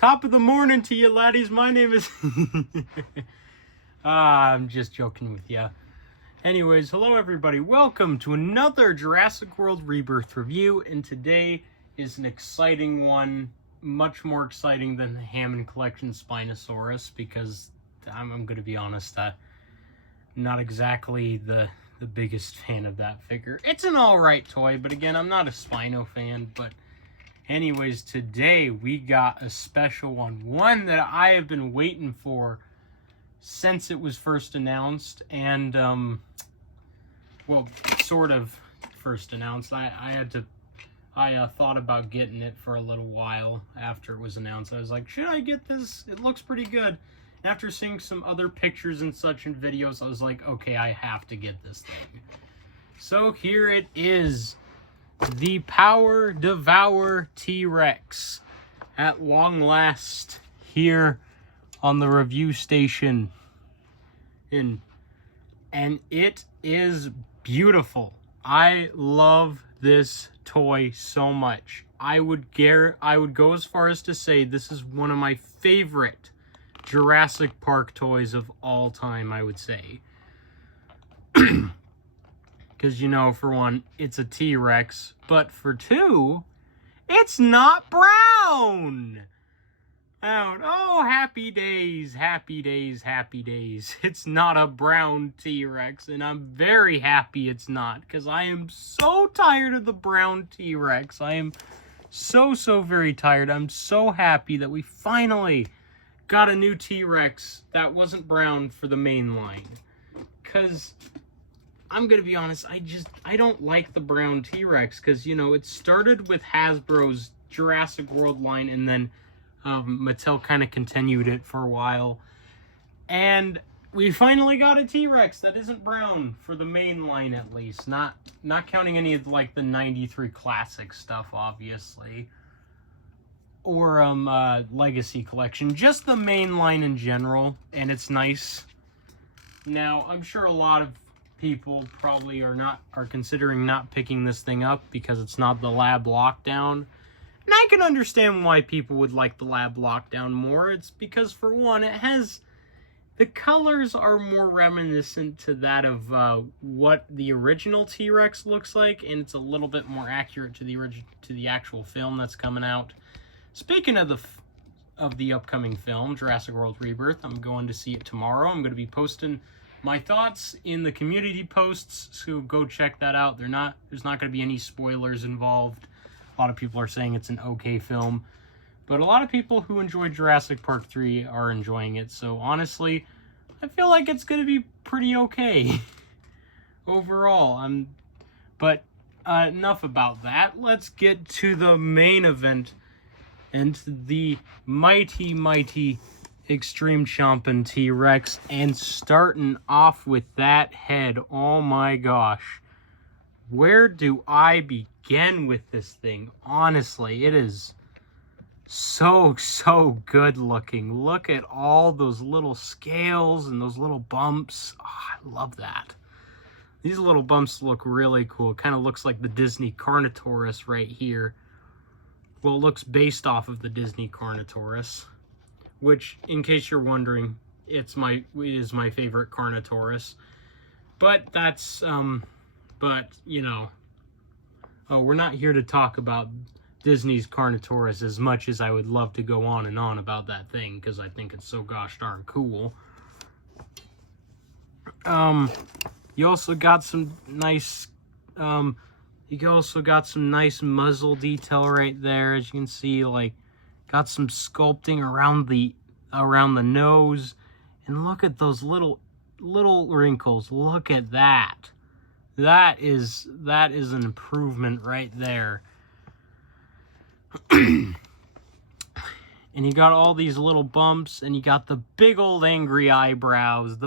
Top of the morning to you, laddies. My name is... I'm just joking with you. Anyways, hello everybody. Welcome to another Jurassic World Rebirth review. And today is an exciting one. Much more exciting than the Hammond Collection Spinosaurus. Because, I'm going to be honest, not exactly the biggest fan of that figure. It's an alright toy, but again, I'm not a Spino fan, but... Anyways, today we got a special one that I have been waiting for since it was first announced, and, well, sort of first announced. I thought about getting it for a little while after it was announced. I was like, should I get this? It looks pretty good. After seeing some other pictures and such and videos, I was like, okay, I have to get this thing. So here it is. The Power Devour T-Rex at long last here on the review station. And it is beautiful. I love this toy so much. I would go as far as to say this is one of my favorite Jurassic Park toys of all time, I would say. Because, you know, for one, it's a T-Rex. But for two, it's not brown! Oh, happy days, happy days, happy days. It's not a brown T-Rex, and I'm very happy it's not. Because I am so tired of the brown T-Rex. I am so very tired. I'm so happy that we finally got a new T-Rex that wasn't brown for the main line. Because... I'm going to be honest, I don't like the brown T-Rex because, you know, it started with Hasbro's Jurassic World line and then Mattel kind of continued it for a while. And we finally got a T-Rex that isn't brown for the main line at least. Not counting any of, like, the 93 classic stuff, obviously. Or Legacy Collection. Just the main line in general, and it's nice. Now, I'm sure a lot of people probably are considering not picking this thing up because it's not the lab lockdown. And I can understand why people would like the lab lockdown more. It's because, for one, the colors are more reminiscent to that of what the original T-Rex looks like, and it's a little bit more accurate to the actual film that's coming out. Speaking of the upcoming film, Jurassic World Rebirth, I'm going to see it tomorrow. I'm going to be posting my thoughts in the community posts, so go check that out. There's not going to be any spoilers involved. A lot of people are saying it's an okay film, but a lot of people who enjoyed Jurassic Park 3 are enjoying it, so honestly, I feel like it's going to be pretty okay overall. But enough about that. Let's get to the main event and the mighty Extreme Chompin' T-Rex, and starting off with that head, oh my gosh. Where do I begin with this thing? Honestly, it is so good looking. Look at all those little scales and those little bumps. Oh, I love that. These little bumps look really cool. It kind of looks like the Disney Carnotaurus right here. Well, it looks based off of the Disney Carnotaurus, which, in case you're wondering, it is my favorite Carnotaurus. But that's, you know, we're not here to talk about Disney's Carnotaurus as much as I would love to go on and on about that thing, because I think it's so gosh darn cool. You also got some nice, muzzle detail right there, as you can see, like, got some sculpting around the nose, and look at those little wrinkles. Look at that. That is an improvement right there. And you got all these little bumps, and you got the big old angry eyebrows, and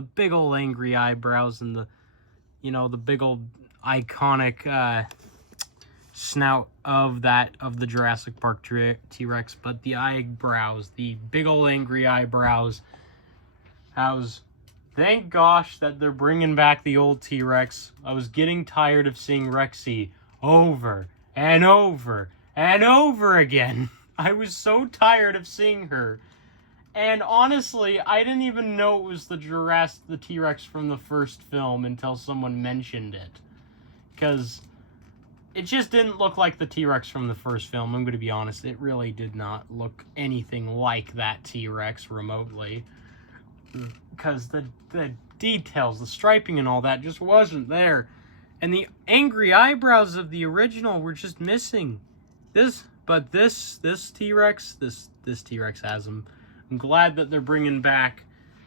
the, you know, the big old iconic snout of the Jurassic Park T-Rex, but the eyebrows, the big old angry eyebrows. Thank gosh that they're bringing back the old T-Rex. I was getting tired of seeing Rexy over and over and over again. I was so tired of seeing her. And honestly, I didn't even know it was the T-Rex from the first film until someone mentioned it. Because it just didn't look like the T-Rex from the first film. I'm going to be honest. It really did not look anything like that T-Rex remotely. Because the details, the striping and all that just wasn't there. And the angry eyebrows of the original were just missing. This T-Rex, this T-Rex has them. I'm glad that they're bringing back,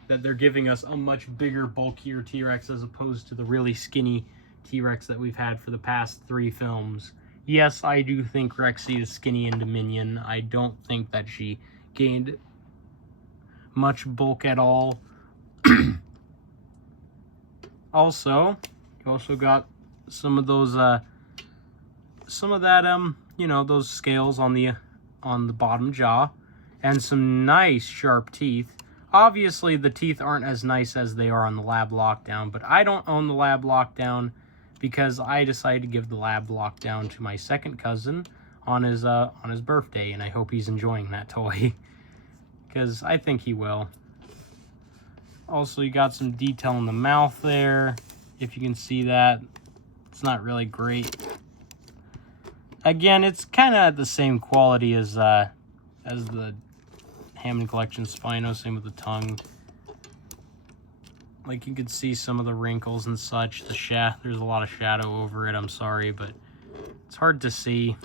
that they're giving us a much bigger, bulkier T-Rex as opposed to the really skinny T-Rex that we've had for the past 3 films. Yes, I do think Rexy is skinny in Dominion. I don't think that she gained much bulk at all. Also, you also got some of those, those scales on the bottom jaw, and some nice sharp teeth. Obviously, the teeth aren't as nice as they are on the Lab Lockdown, but I don't own the Lab Lockdown because I decided to give the Lab Lockdown to my second cousin on his birthday, and I hope he's enjoying that toy because I think he will. Also, you got some detail in the mouth there. If you can see that, it's not really great. Again, it's kind of the same quality as the Hammond Collection Spino, same with the tongue. Like, you could see some of the wrinkles and such. There's a lot of shadow over it, I'm sorry, but it's hard to see.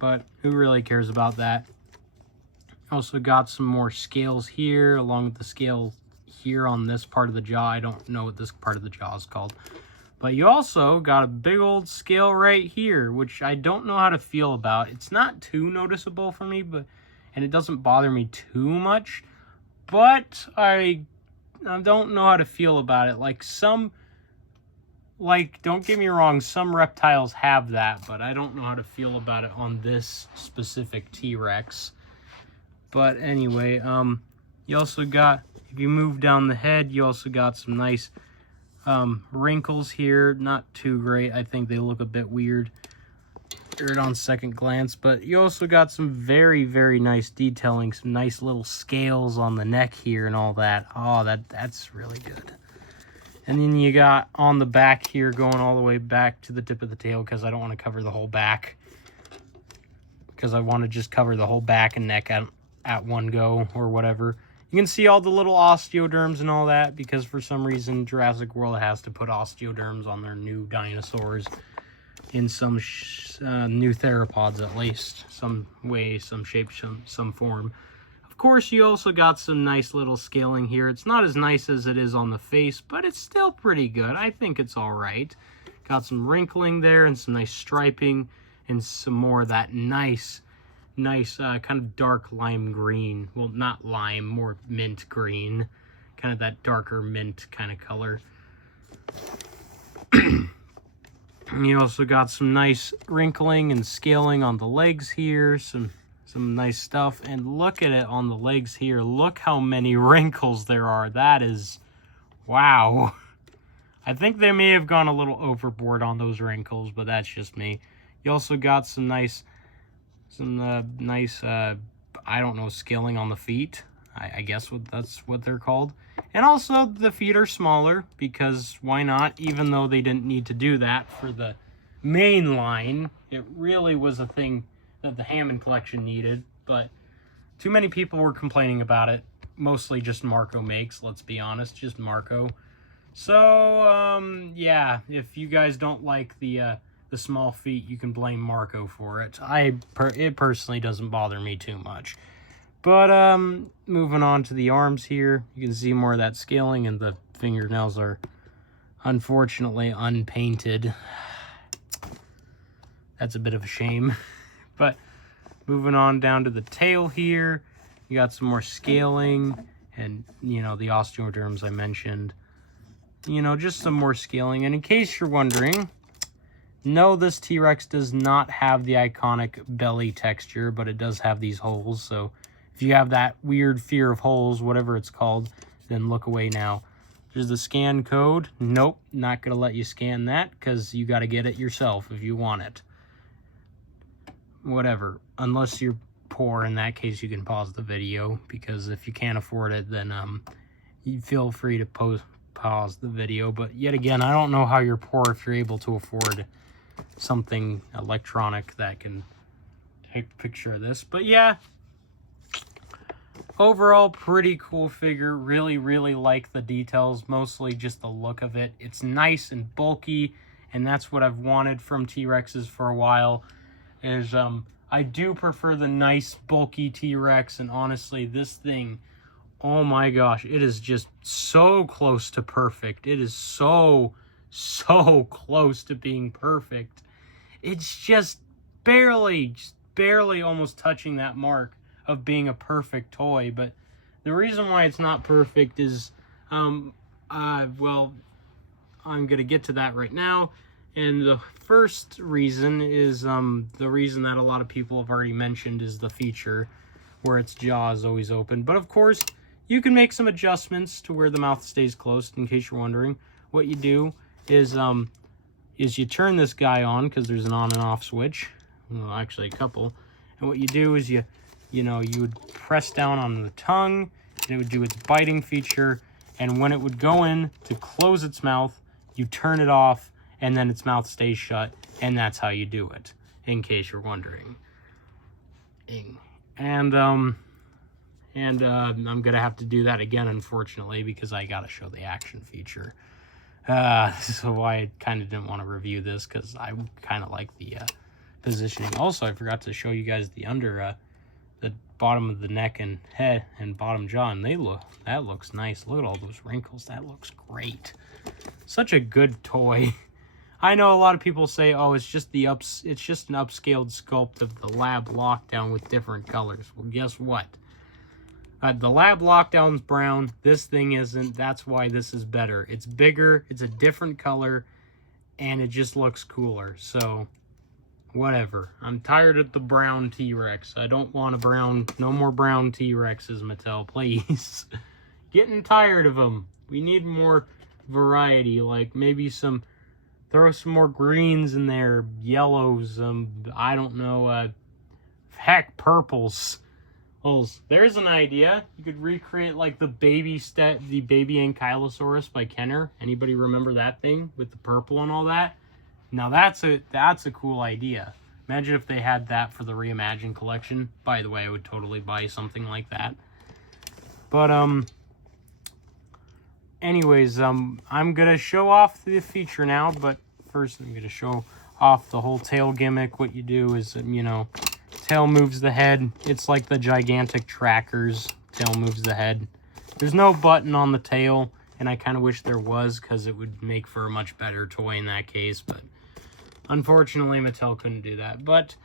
But who really cares about that? Also got some more scales here, along with the scale here on this part of the jaw. I don't know what this part of the jaw is called. But you also got a big old scale right here, which I don't know how to feel about. It's not too noticeable for me, and it doesn't bother me too much. But I don't know how to feel about it. Don't get me wrong, some reptiles have that, but I don't know how to feel about it on this specific T-Rex. But anyway, you also got, if you move down the head, you also got some nice wrinkles here. Not too great. I think they look a bit weird on second glance, but you also got some very, very nice detailing, some nice little scales on the neck here and all that. Oh, that's really good. And then you got on the back here, going all the way back to the tip of the tail, because I don't want to cover the whole back, because I want to just cover the whole back and neck at one go or whatever. You can see all the little osteoderms and all that, because for some reason Jurassic World has to put osteoderms on their new dinosaurs in some new theropods, at least. Some way, some shape, some form. Of course, you also got some nice little scaling here. It's not as nice as it is on the face, but it's still pretty good. I think it's all right. Got some wrinkling there and some nice striping and some more of that nice kind of dark lime green. Well, not lime, more mint green. Kind of that darker mint kind of color. You also got some nice wrinkling and scaling on the legs here. Some nice stuff. And look at it on the legs here. Look how many wrinkles there are. That is... wow. I think they may have gone a little overboard on those wrinkles, but that's just me. You also got some nice... I don't know, scaling on the feet. I guess that's what they're called. And also, the feet are smaller, because why not? Even though they didn't need to do that for the main line, it really was a thing that the Hammond Collection needed, but too many people were complaining about it. Mostly just Marco makes, let's be honest, just Marco. So, yeah, if you guys don't like the small feet, you can blame Marco for it. It personally doesn't bother me too much. But, moving on to the arms here, you can see more of that scaling, and the fingernails are unfortunately unpainted. That's a bit of a shame. But, moving on down to the tail here, you got some more scaling, and, the osteoderms I mentioned. Just some more scaling. And in case you're wondering, no, this T-Rex does not have the iconic belly texture, but it does have these holes, so if you have that weird fear of holes, whatever it's called, then look away now. There's the scan code. Nope, not going to let you scan that, because you got to get it yourself if you want it. whatever. Unless you're poor, in that case, you can pause the video, because if you can't afford it, then you feel free to pause the video. But yet again, I don't know how you're poor if you're able to afford something electronic that can take a picture of this. But yeah, overall, pretty cool figure. Really, really like the details, mostly just the look of it. It's nice and bulky, and that's what I've wanted from T-Rexes for a while, is I do prefer the nice, bulky T-Rex, and honestly, this thing, oh my gosh, it is just so close to perfect. It is so close to being perfect. It's just barely almost touching that mark of being a perfect toy. But the reason why it's not perfect is, well, I'm going to get to that right now. And the first reason is, the reason that a lot of people have already mentioned, is the feature where its jaw is always open. But of course, you can make some adjustments to where the mouth stays closed, in case you're wondering. What you do is you turn this guy on, because there's an on and off switch. Well, actually a couple. And what you do is you would press down on the tongue, and it would do its biting feature. And when it would go in to close its mouth, you turn it off, and then its mouth stays shut, and that's how you do it, in case you're wondering. And I'm gonna have to do that again, unfortunately, because I gotta show the action feature. This is why I kind of didn't want to review this, because I kind of like the positioning. Also, I forgot to show you guys the the bottom of the neck and head and bottom jaw, and that looks nice. Look at all those wrinkles. That looks great. Such a good toy. I know a lot of people say, oh, it's just an upscaled sculpt of the Lab Lockdown with different colors. Well, guess what? The Lab Lockdown's brown. This thing isn't. That's why this is better. It's bigger. It's a different color, and it just looks cooler. So, whatever. I'm tired of the brown T-Rex. I don't want no more brown T-Rexes, Mattel, please. Getting tired of them. We need more variety, like maybe throw some more greens in there, yellows, I don't know, heck, purples. Well, there's an idea. You could recreate like the baby Ankylosaurus by Kenner. Anybody remember that thing with the purple and all that? Now that's a cool idea. Imagine if they had that for the Reimagined collection. By the way, I would totally buy something like that. But anyways, I'm gonna show off the feature now, but first I'm gonna show off the whole tail gimmick. What you do is, tail moves the head. It's like the gigantic trackers. Tail moves the head. There's no button on the tail, and I kind of wish there was, because it would make for a much better toy in that case, but unfortunately Mattel couldn't do that. But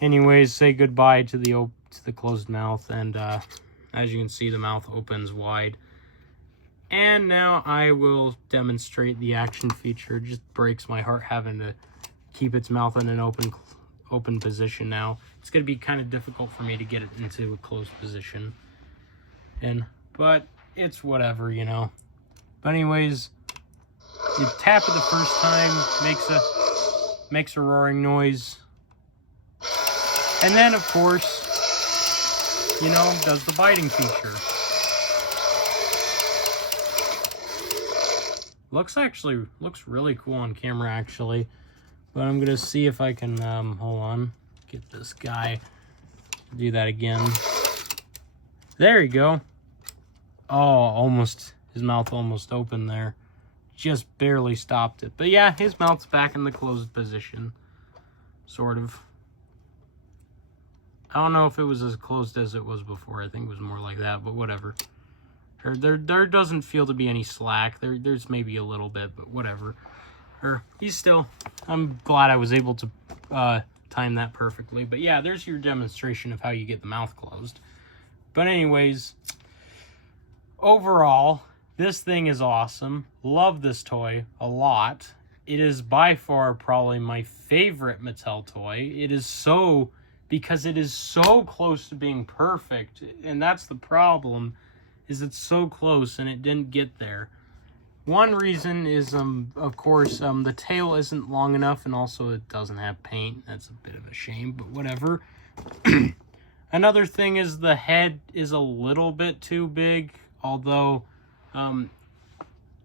anyways, say goodbye to the closed mouth, and as you can see, the mouth opens wide. And now I will demonstrate the action feature. It just breaks my heart having to keep its mouth in an open position now. It's going to be kind of difficult for me to get it into a closed position. But it's whatever, But anyways, you tap it the first time, makes a roaring noise. And then, of course, does the biting feature. Looks really cool on camera, actually. But I'm gonna see if I can hold on, get this guy, do that again. There you go. Oh, his mouth almost opened there. Just barely stopped it. But yeah, his mouth's back in the closed position, sort of. I don't know if it was as closed as it was before. I think it was more like that, but whatever. There doesn't feel to be any slack. There's maybe a little bit, but whatever. I'm glad I was able to time that perfectly. But yeah, there's your demonstration of how you get the mouth closed. But anyways, overall, this thing is awesome. Love this toy a lot. It is by far probably my favorite Mattel toy. Because it is so close to being perfect. And that's the problem, is it's so close and it didn't get there. One reason is, of course, the tail isn't long enough, and also it doesn't have paint. That's a bit of a shame, but whatever. Another thing is the head is a little bit too big, although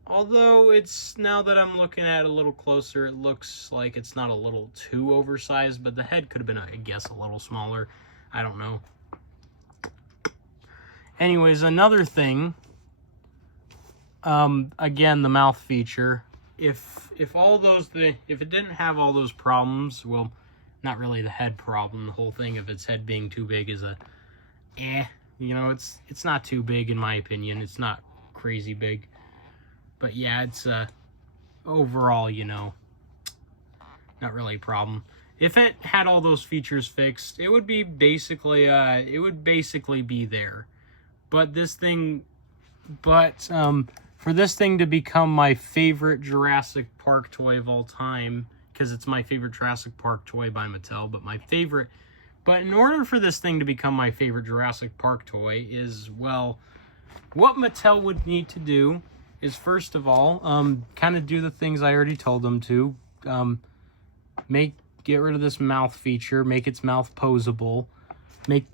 it's, now that I'm looking at it a little closer, it looks like it's not a little too oversized, but the head could have been, I guess, a little smaller. I don't know. Anyways, another thing, again, the mouth feature. If it didn't have all those problems, well, not really the head problem, the whole thing of its head being too big is you know, it's not too big in my opinion. It's not crazy big. But yeah, it's overall, you know, not really a problem. If it had all those features fixed, it would be basically be there. But for this thing to become my favorite Jurassic Park toy of all time, because it's my favorite Jurassic Park toy by Mattel, but in order for this thing to become my favorite Jurassic Park toy is, well, what Mattel would need to do is, first of all, kind of do the things I already told them to. Get rid of this mouth feature, make its mouth posable,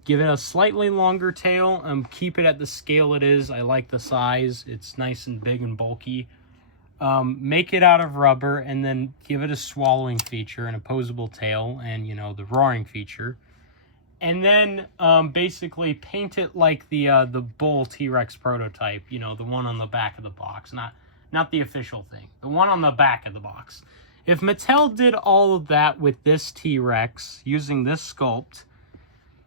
give it a slightly longer tail, keep it at the scale it is. I like the size. It's nice and big and bulky. Make it out of rubber, and then give it a swallowing feature and a posable tail, and, you know, the roaring feature. And then basically paint it like the bull T-Rex prototype, you know, the one on the back of the box, not the official thing, the one on the back of the box. If Mattel did all of that with this T-Rex using this sculpt,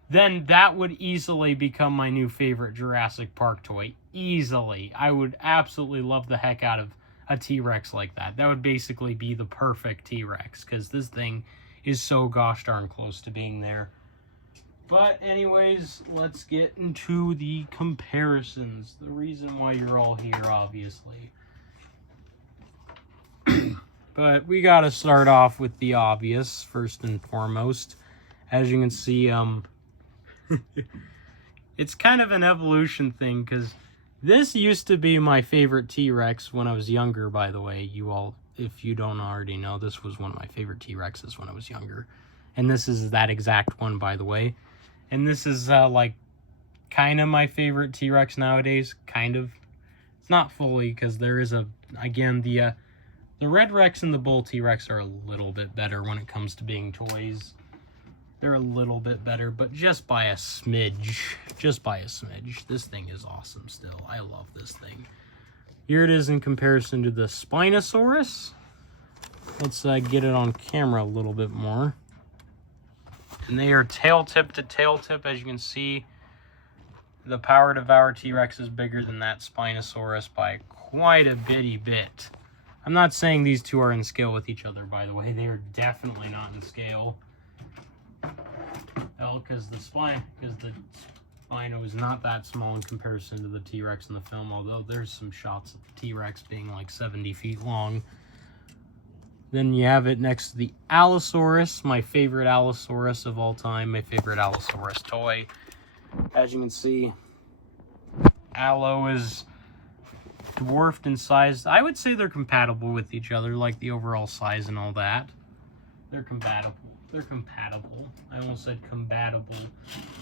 then that would easily become my new favorite Jurassic Park toy. Easily. I would absolutely love the heck out of a T-Rex like that. That would basically be the perfect T-Rex, because this thing is so gosh darn close to being there. But anyways, let's get into the comparisons. The reason why you're all here, obviously. But we gotta start off with the obvious, first and foremost. As you can see, it's kind of an evolution thing, because this used to be my favorite T-Rex when I was younger, by the way. You all, if you don't already know, this was one of my favorite T-Rexes when I was younger. And this is that exact one, by the way. And this is, like, kind of my favorite T-Rex nowadays. Kind of. It's not fully, because there is again, the Red Rex and the Bull T-Rex are a little bit better when it comes to being toys. They're a little bit better, but just by a smidge. Just by a smidge. This thing is awesome still. I love this thing. Here it is in comparison to the Spinosaurus. Let's get it on camera a little bit more. And they are tail tip to tail tip. As you can see, the Power Devour T-Rex is bigger than that Spinosaurus by quite a bitty bit. I'm not saying these two are in scale with each other, by the way. They are definitely not in scale. Well, because the Spino is not that small in comparison to the T-Rex in the film, although there's some shots of the T-Rex being like 70 feet long. Then you have it next to the Allosaurus, my favorite Allosaurus of all time, my favorite Allosaurus toy. As you can see, Allo is dwarfed in size. I would say they're compatible with each other, like the overall size and all that. They're compatible. They're compatible. I almost said compatible.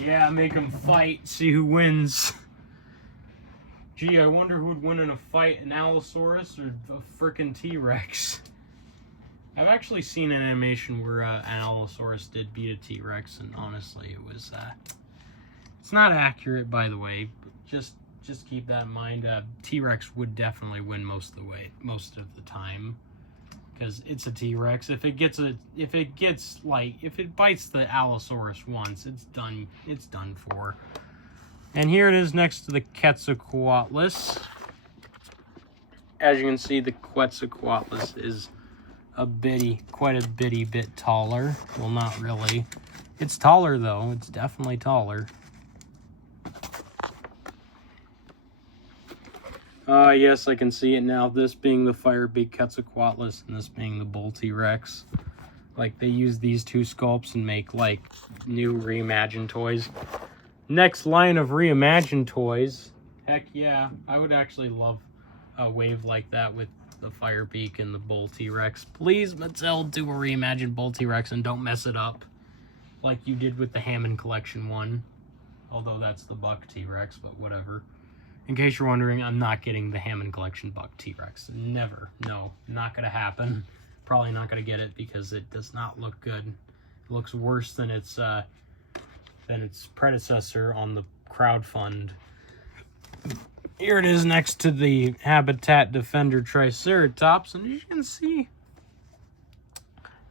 Yeah, make them fight, see who wins. Gee, I wonder who would win in a fight, an Allosaurus or a frickin' T-Rex. I've actually seen an animation where an Allosaurus did beat a T-Rex, and honestly, it was, it's not accurate, by the way, but just keep that in mind. T-Rex would definitely win most of the time, because it's a T-Rex. If it bites the Allosaurus once, it's done for. And here it is next to the Quetzalcoatlus. As you can see, the Quetzalcoatlus is quite a bitty bit taller. Well, not really. It's taller, though. It's definitely taller. Yes, I can see it now. This being the Firebeak Quetzalcoatlus and this being the Bull T-Rex. Like, they use these two sculpts and make, like, new reimagined toys. Next line of reimagined toys. Heck yeah. I would actually love a wave like that with the Fire Beak and the Bull T-Rex. Please, Mattel, do a reimagined Bull T-Rex and don't mess it up like you did with the Hammond Collection one. Although that's the Buck T-Rex, but whatever. In case you're wondering, I'm not getting the Hammond Collection Buck T-Rex. Never. No, not going to happen. Probably not going to get it because it does not look good. It looks worse than its predecessor on the crowdfund. Here it is next to the Habitat Defender Triceratops, and as you can see,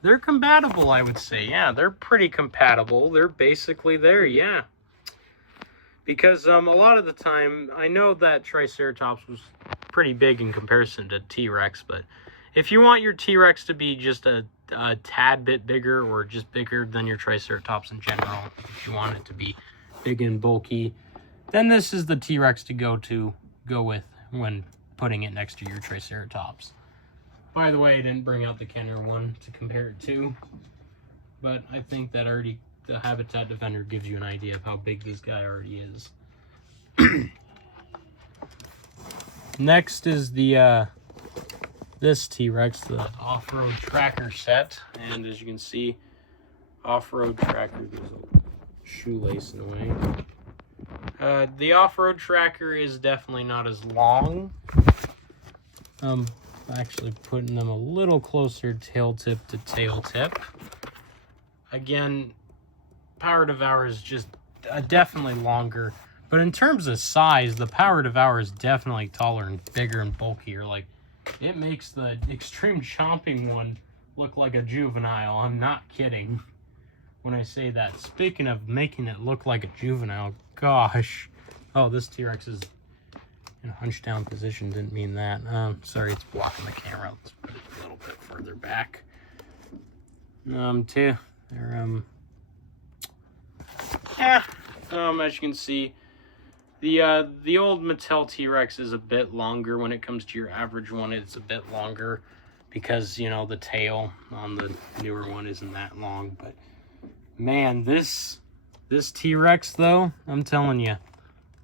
they're compatible, I would say. Yeah, they're pretty compatible. They're basically there, yeah. Because a lot of the time, I know that Triceratops was pretty big in comparison to T-Rex, but if you want your T-Rex to be just a tad bit bigger or just bigger than your Triceratops in general, if you want it to be big and bulky, then this is the T-Rex to go with when putting it next to your Triceratops. By the way, I didn't bring out the Kenner one to compare it to, but I think that already the Habitat Defender gives you an idea of how big this guy already is. Next is the this T-Rex, the Off-Road Tracker set, and as you can see, Off-Road Tracker, there's a shoelace in a way. The Off-Road Tracker is definitely not as long. Actually putting them a little closer tail tip to tail tip. Again, Power Devour is just definitely longer, but in terms of size, the Power Devour is definitely taller and bigger and bulkier. Like, it makes the Extreme Chomping one look like a juvenile. I'm not kidding when I say that. Speaking of making it look like a juvenile, gosh. Oh, this T-Rex is in a hunched down position. Didn't mean that. Sorry, it's blocking the camera. Let's put it a little bit further back. As you can see, the old Mattel T-Rex is a bit longer. When it comes to your average one, it's a bit longer because, you know, the tail on the newer one isn't that long. But man, this T-Rex though, I'm telling you,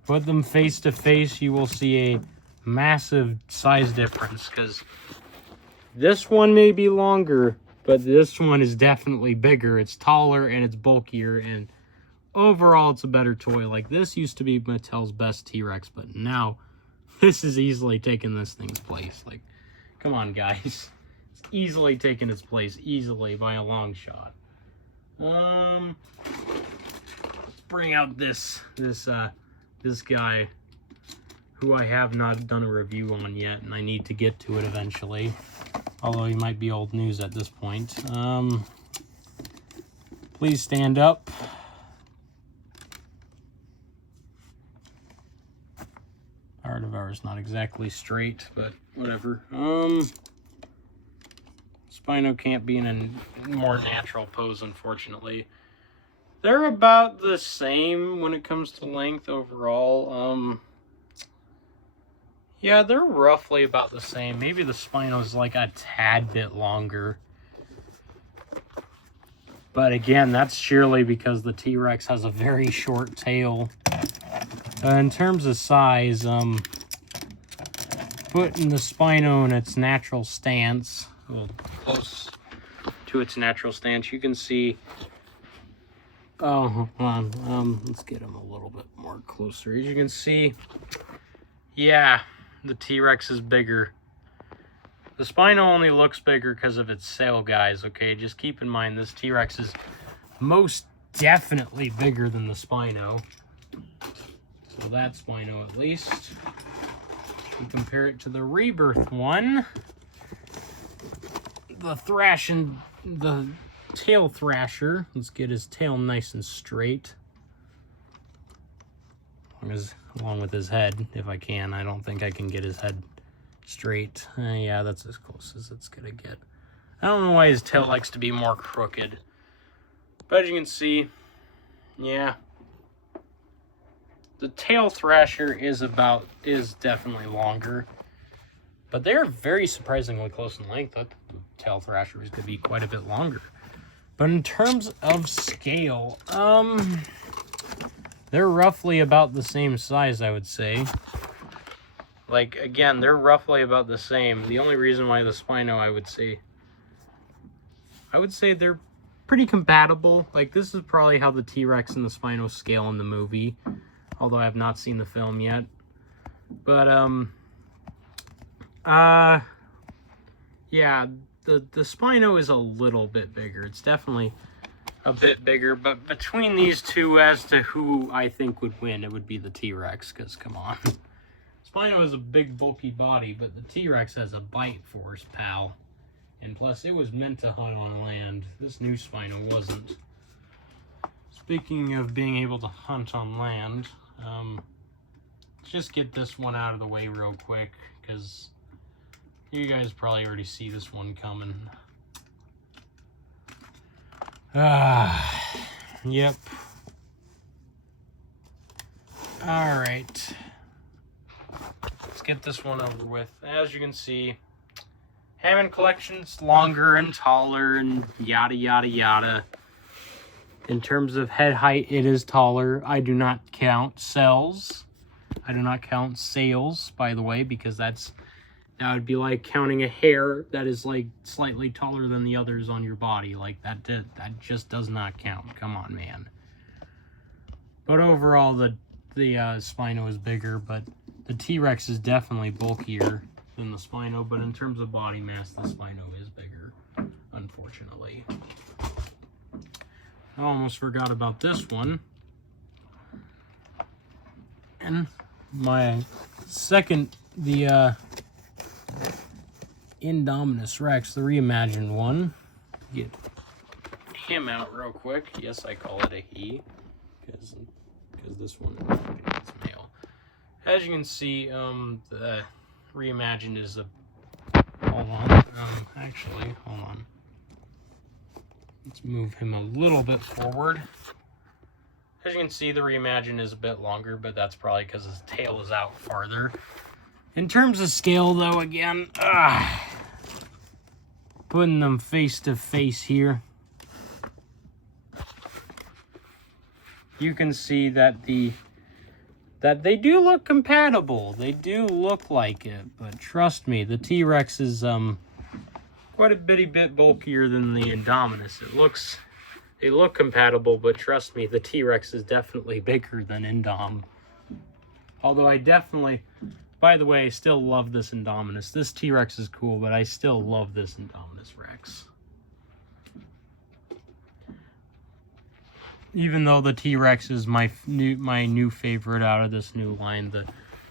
put them face to face, you will see a massive size difference, because this one may be longer, but this one is definitely bigger. It's taller and it's bulkier, and overall it's a better toy. Like, this used to be Mattel's best T-Rex, but now this is easily taking this thing's place. Like, come on, guys. It's easily taking its place, easily, by a long shot. Let's bring out this guy, who I have not done a review on yet, and I need to get to it eventually. Although he might be old news at this point. Please stand up. Power Devour is not exactly straight, but whatever. Spino can't be in a more natural pose, unfortunately. They're about the same when it comes to length overall. Yeah, they're roughly about the same. Maybe the Spino's like a tad bit longer. But again, that's surely because the T-Rex has a very short tail. In terms of size, putting the Spino in its natural stance, well, close to its natural stance, you can see. Oh, hold on. Let's get him a little bit more closer. As you can see, yeah, the T-Rex is bigger. The Spino only looks bigger because of its sail, guys, okay? Just keep in mind, this T-Rex is most definitely bigger than the Spino. So that Spino, at least. We compare it to the Rebirth one. The tail thrasher. Let's get his tail nice and straight. Along with his head, if I can. I don't think I can get his head straight. Yeah, that's as close as it's gonna get. I don't know why his tail likes to be more crooked. But as you can see, yeah. The tail thrasher is definitely longer. But they're very surprisingly close in length. I thought the tail thrasher is gonna be quite a bit longer. But in terms of scale, they're roughly about the same size, I would say. Like, again, they're roughly about the same. The only reason why the Spino, I would say they're pretty compatible. Like, this is probably how the T-Rex and the Spino scale in the movie, although I have not seen the film yet. But, yeah, the Spino is a little bit bigger. It's definitely a bit bigger, but between these two as to who I think would win, it would be the T-Rex, because, come on. Spino has a big, bulky body, but the T-Rex has a bite force, pal. And plus, it was meant to hunt on land. This new Spino wasn't. Speaking of being able to hunt on land, let's just get this one out of the way real quick, because you guys probably already see this one coming. Yep. Alright. Let's get this one over with. As you can see, Hammond Collection's longer and taller and yada yada yada. In terms of head height, it is taller. I do not count cells. I do not count sales, by the way, because that would be like counting a hair that is like slightly taller than the others on your body. Like that just does not count. Come on, man. But overall, the Spino is bigger, but the T-Rex is definitely bulkier than the Spino. But in terms of body mass, the Spino is bigger, unfortunately. I almost forgot about this one. And my second, the Indominus Rex, the reimagined one. Get him out real quick. Yes, I call it a he, because this one is male. As you can see, the reimagined is a... Hold on. Actually, hold on. Let's move him a little bit forward. As you can see, the reimagined is a bit longer, but that's probably because his tail is out farther. In terms of scale, though, again, putting them face to face here, you can see that they do look compatible. They do look like it, but trust me, the T-Rex is quite a bit bulkier than the Indominus. They look compatible, but trust me, the T-Rex is definitely bigger than Indom. Although I definitely, by the way, I still love this Indominus. This T-Rex is cool, but I still love this Indominus Rex. Even though the T-Rex is my new favorite out of this new line, the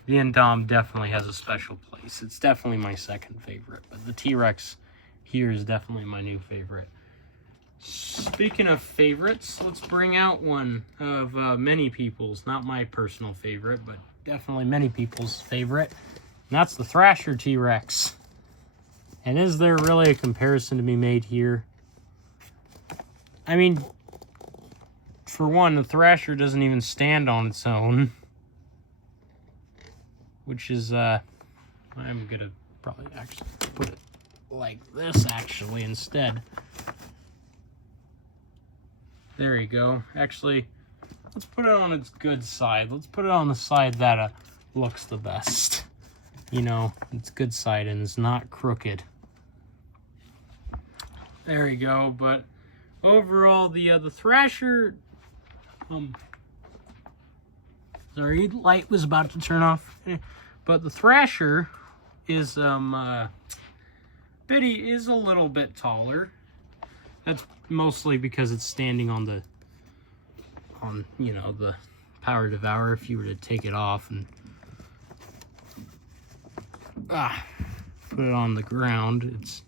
Indom definitely has a special place. It's definitely my second favorite, but the T-Rex here is definitely my new favorite. Speaking of favorites, let's bring out one of many people's, not my personal favorite, but definitely many people's favorite, and that's the Thrasher T-Rex. And is there really a comparison to be made here? I mean, for one, the Thrasher doesn't even stand on its own, which is, I'm gonna probably actually put it like this, actually, instead. There you go. Actually, let's put it on its good side. Let's put it on the side that looks the best. You know, it's good side and it's not crooked. There you go. But overall, the Thrasher... sorry, light was about to turn off. But the Thrasher is, Biddy is a little bit taller. That's mostly because it's standing on you know, the Power Devour. If you were to take it off and put it on the ground, it's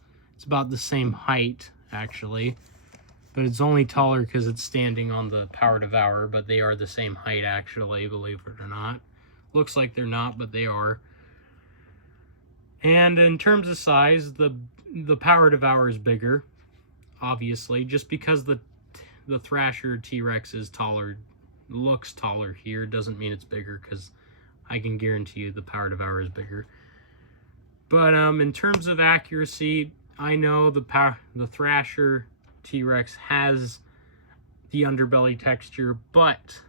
about the same height, actually. But it's only taller because it's standing on the Power Devour, but they are the same height, actually, believe it or not. Looks like they're not, but they are. And in terms of size, the Power Devour is bigger. Obviously, just because the Thrasher T-Rex is taller, looks taller here, doesn't mean it's bigger, because I can guarantee you the Power Devour is bigger. But in terms of accuracy, I know the Thrasher T-Rex has the underbelly texture, but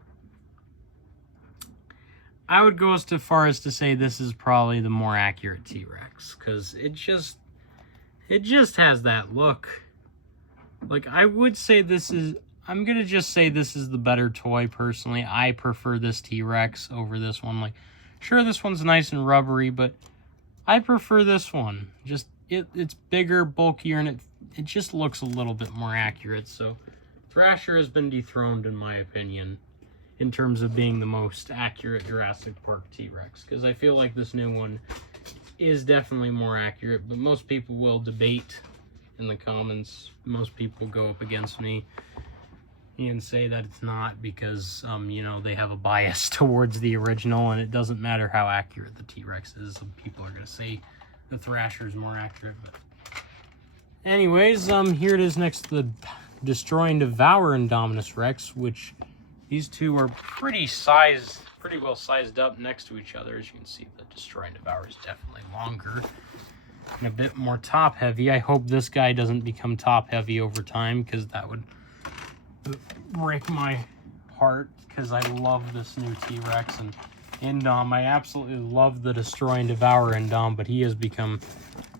I would go as far as to say this is probably the more accurate T-Rex, because it just has that look. Like, I would say this is, I'm going to just say this is the better toy, personally. I prefer this T-Rex over this one. Like, sure, this one's nice and rubbery, but I prefer this one. Just, it's bigger, bulkier, and it just looks a little bit more accurate. So, Thrasher has been dethroned, in my opinion, in terms of being the most accurate Jurassic Park T-Rex. Because I feel like this new one is definitely more accurate, but most people will debate in the comments. Most people go up against me and say that it's not because, you know, they have a bias towards the original, and it doesn't matter how accurate the T-Rex is. Some people are going to say the Thrasher is more accurate. But anyways, here it is next to the Destroy and Devour Indominus Rex, which these two are pretty well sized up next to each other. As you can see, the Destroy and Devour is definitely longer and a bit more top heavy. I hope this guy doesn't become top heavy over time, because that would break my heart, because I love this new T-Rex and Indom. I absolutely love the Destroy and Devour Indom, but he has become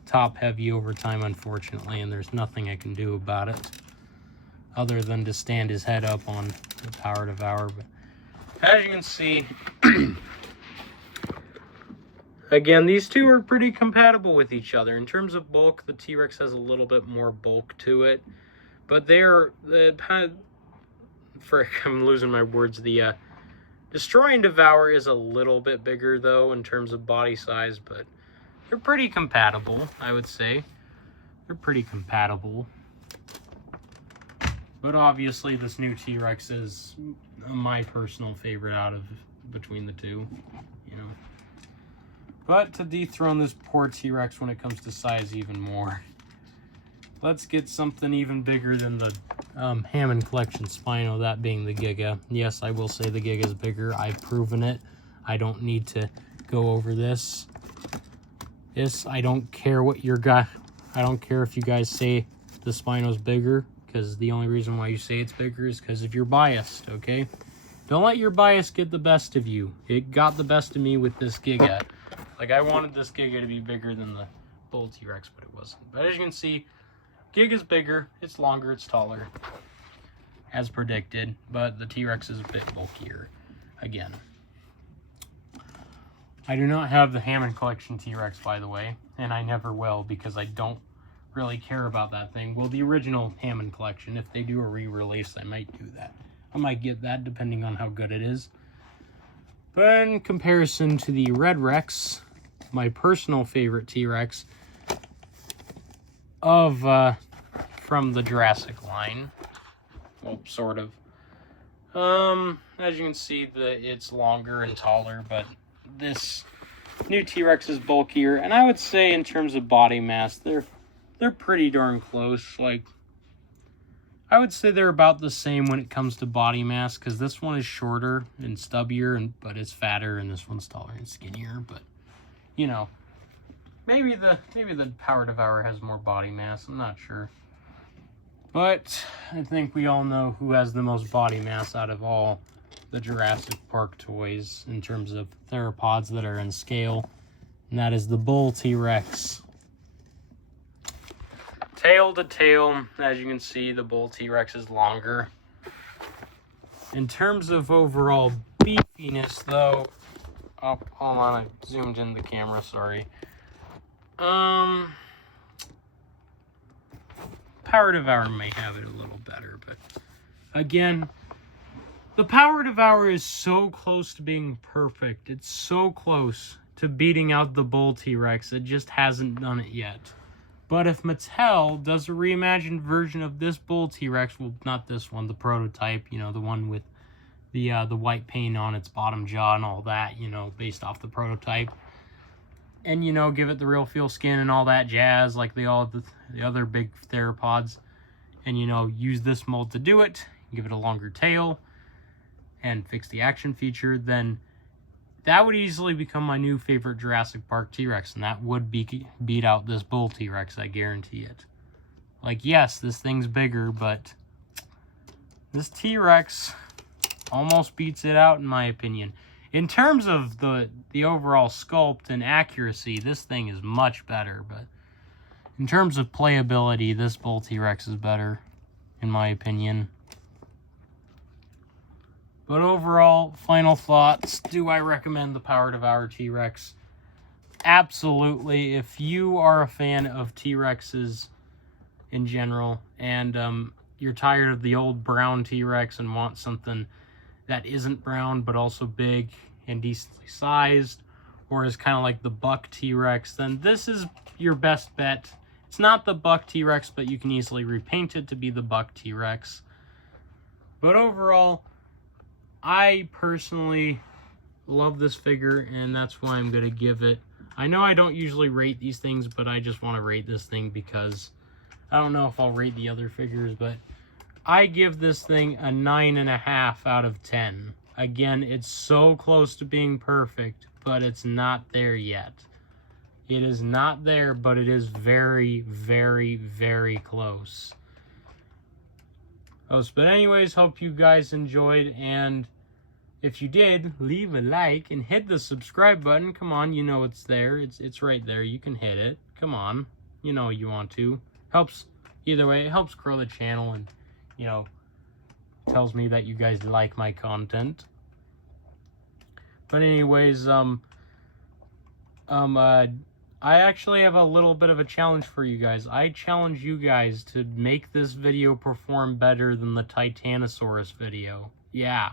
top heavy over time, unfortunately, and there's nothing I can do about it other than to stand his head up on the Power Devour. But as you can see, again, these two are pretty compatible with each other. In terms of bulk, the T-Rex has a little bit more bulk to it, but I'm losing my words. The Destroy and Devour is a little bit bigger, though, in terms of body size, but they're pretty compatible, I would say. They're pretty compatible. But obviously, this new T-Rex is my personal favorite out of between the two, you know. But to dethrone this poor T-Rex when it comes to size even more, let's get something even bigger than the Hammond Collection Spino, that being the Giga. Yes, I will say the Giga is bigger. I've proven it. I don't need to go over this. I don't care what I don't care if you guys say the Spino's bigger, because the only reason why you say it's bigger is because if you're biased, okay? Don't let your bias get the best of you. It got the best of me with this Giga. Like, I wanted this Giga to be bigger than the Bull T-Rex, but it wasn't. But as you can see, Giga's bigger, it's longer, it's taller, as predicted, but the T-Rex is a bit bulkier, again. I do not have the Hammond Collection T-Rex, by the way, and I never will, because I don't really care about that thing. Well, the original Hammond Collection, if they do a re-release, I might do that. I might get that, depending on how good it is. But in comparison to the Red Rex, my personal favorite T-Rex from the Jurassic line, well, sort of. As you can see, it's longer and taller, but this new T-Rex is bulkier, and I would say in terms of body mass, they're pretty darn close. Like, I would say they're about the same when it comes to body mass, because this one is shorter and stubbier, but it's fatter, and this one's taller and skinnier. But, you know, maybe the Power Devourer has more body mass. I'm not sure. But I think we all know who has the most body mass out of all the Jurassic Park toys in terms of theropods that are in scale, and that is the Bull T-Rex. Tail to tail, as you can see, the Bull T-Rex is longer. In terms of overall beefiness, though, oh, hold on, I zoomed in the camera, sorry. Power Devour may have it a little better, but again, the Power Devourer is so close to being perfect. It's so close to beating out the Bull T-Rex. It just hasn't done it yet. But if Mattel does a reimagined version of this Bull T-Rex, well, not this one, the prototype, you know, the one with the white paint on its bottom jaw and all that, you know, based off the prototype, and, you know, give it the real feel skin and all that jazz, like the other big theropods, and, you know, use this mold to do it, give it a longer tail, and fix the action feature, then that would easily become my new favorite Jurassic Park T-Rex, and that would beat out this Bull T-Rex, I guarantee it. Like, yes, this thing's bigger, but this T-Rex almost beats it out, in my opinion. In terms of the overall sculpt and accuracy, this thing is much better, but in terms of playability, this Bull T-Rex is better, in my opinion. But overall, final thoughts, do I recommend the Power Devour T-Rex? Absolutely. If you are a fan of T-Rexes in general, and you're tired of the old brown T-Rex and want something that isn't brown but also big and decently sized, or is kind of like the buck T-Rex, then this is your best bet. It's not the buck T-Rex, but you can easily repaint it to be the buck T-Rex. But overall, I personally love this figure, and that's why I'm going to give it. I know I don't usually rate these things, but I just want to rate this thing because I don't know if I'll rate the other figures, but I give this thing a 9.5 out of 10. Again, it's so close to being perfect, but it's not there yet. It is not there, but it is very, very, very close. But anyways, hope you guys enjoyed, and if you did, leave a like and hit the subscribe button. Come on, you know it's there. It's right there. You can hit it. Come on. You know you want to. Helps, either way, it helps grow the channel and, you know, tells me that you guys like my content. But anyways, I actually have a little bit of a challenge for you guys. I challenge you guys to make this video perform better than the Titanosaurus video. Yeah.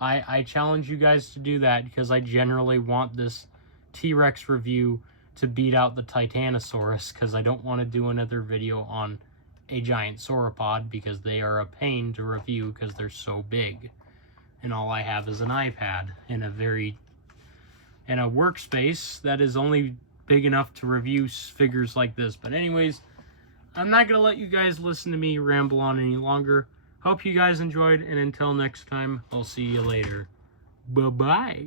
I challenge you guys to do that because I generally want this T-Rex review to beat out the Titanosaurus, because I don't want to do another video on a giant sauropod because they are a pain to review because they're so big. And all I have is an iPad and a workspace that is only big enough to review figures like this. But anyways, I'm not going to let you guys listen to me ramble on any longer. Hope you guys enjoyed, and until next time, I'll see you later. Bye-bye.